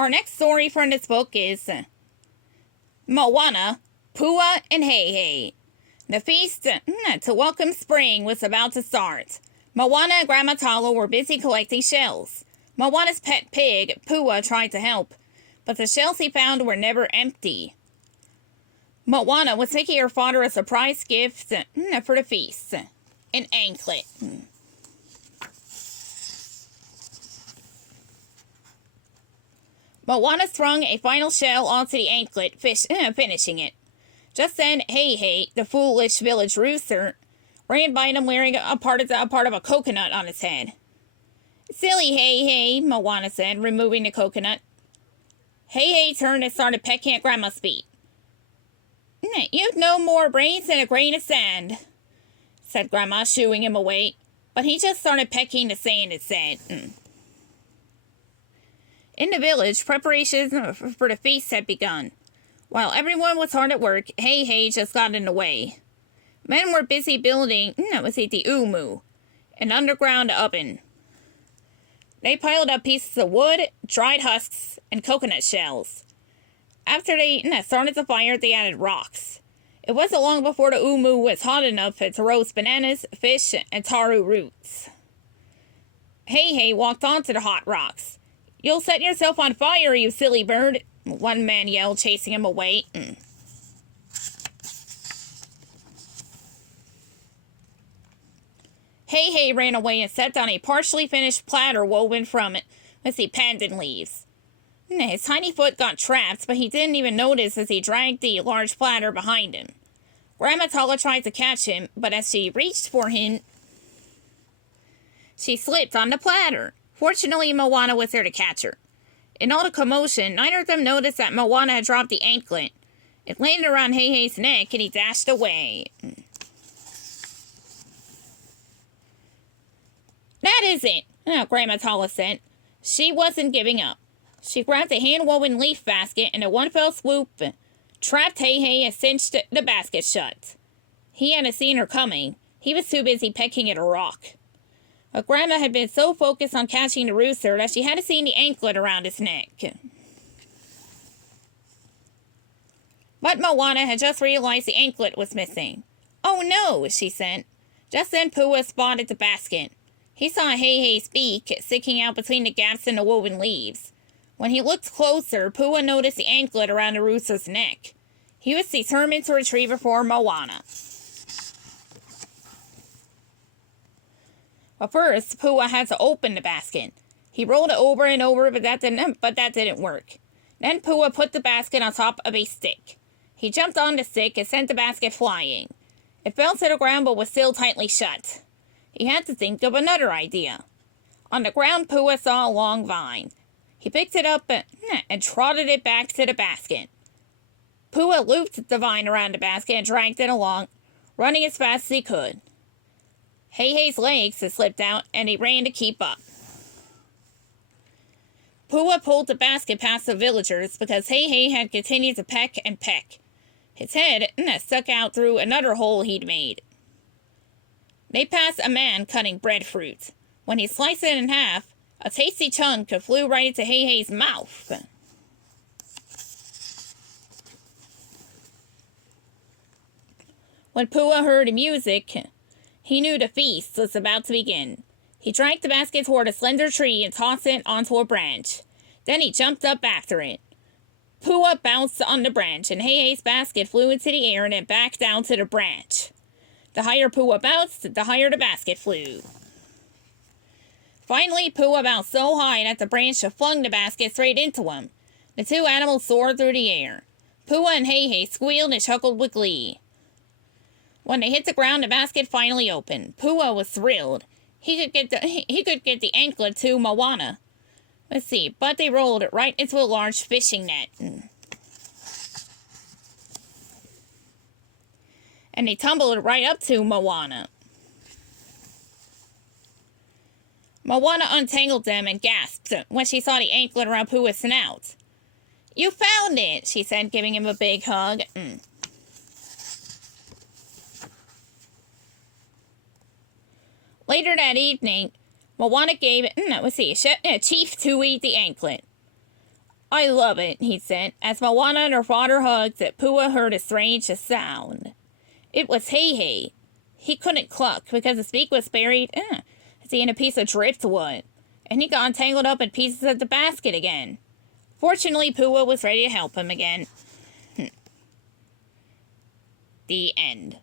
Our next story from this book is Moana, Pua, and Heihei. The feast to welcome spring was about to start. Moana and Grandma Talo were busy collecting shells. Moana's pet pig, Pua, tried to help, but the shells he found were never empty. Moana was making her father a surprise gift for the feast, an anklet. Moana strung a final shell onto the anklet, finishing it. Just then, Heihei, the foolish village rooster, ran by them wearing a part of a coconut on his head. "Silly Heihei," Moana said, removing the coconut. Heihei turned and started pecking at Grandma's feet. "You've no more brains than a grain of sand," said Grandma, shooing him away, but he just started pecking the sand instead. In the village, preparations for the feast had begun. While everyone was hard at work, Heihei just got in the way. Men were busy building, the umu, an underground oven. They piled up pieces of wood, dried husks, and coconut shells. After they started the fire, they added rocks. It wasn't long before the umu was hot enough to roast bananas, fish, and taro roots. Heihei walked onto the hot rocks. "You'll set yourself on fire, you silly bird," one man yelled, chasing him away. Heihei ran away and sat on a partially finished platter woven from pandan leaves. His tiny foot got trapped, but he didn't even notice as he dragged the large platter behind him. Grandma Tala tried to catch him, but as she reached for him, she slipped on the platter. Fortunately, Moana was there to catch her. In all the commotion, neither of them noticed that Moana had dropped the anklet. It landed around Heihei's neck, and he dashed away. "That is it," Grandma Tala said. She wasn't giving up. She grabbed a hand-woven leaf basket and in one fell swoop trapped Heihei and cinched the basket shut. He hadn't seen her coming. He was too busy pecking at a rock. But Grandma had been so focused on catching the rooster that she hadn't seen the anklet around his neck. But Moana had just realized the anklet was missing. "Oh no," she said. Just then Pua spotted the basket. He saw Heihei's beak sticking out between the gaps in the woven leaves. When he looked closer, Pua noticed the anklet around the rooster's neck. He was determined to retrieve it for Moana. But first, Pua had to open the basket. He rolled it over and over, but that didn't work. Then Pua put the basket on top of a stick. He jumped on the stick and sent the basket flying. It fell to the ground but was still tightly shut. He had to think of another idea. On the ground, Pua saw a long vine. He picked it up and trotted it back to the basket. Pua looped the vine around the basket and dragged it along, running as fast as he could. Heihei's legs had slipped out, and he ran to keep up. Pua pulled the basket past the villagers because Heihei had continued to peck and peck. His head stuck out through another hole he'd made. They passed a man cutting breadfruit. When he sliced it in half, a tasty chunk flew right into Heihei's mouth. When Pua heard the music, he knew the feast was about to begin. He dragged the basket toward a slender tree and tossed it onto a branch. Then he jumped up after it. Pua bounced on the branch, and Heihei's basket flew into the air and then back down to the branch. The higher Pua bounced, the higher the basket flew. Finally, Pua bounced so high that the branch flung the basket straight into him. The two animals soared through the air. Pua and Heihei squealed and chuckled with glee. When they hit the ground, the basket finally opened. Pua was thrilled. He could get the anklet to Moana. Let's see, but they rolled it right into a large fishing net. And they tumbled right up to Moana. Moana untangled them and gasped when she saw the anklet around Pua's snout. "You found it," she said, giving him a big hug. Later that evening, Moana gave Chief Tui the anklet. I love it, he said, as Moana and her father hugged that Pua heard a strange sound. It was heihei. He couldn't cluck because his beak was buried in a piece of driftwood, and he got tangled up in pieces of the basket again. Fortunately, Pua was ready to help him again. The end.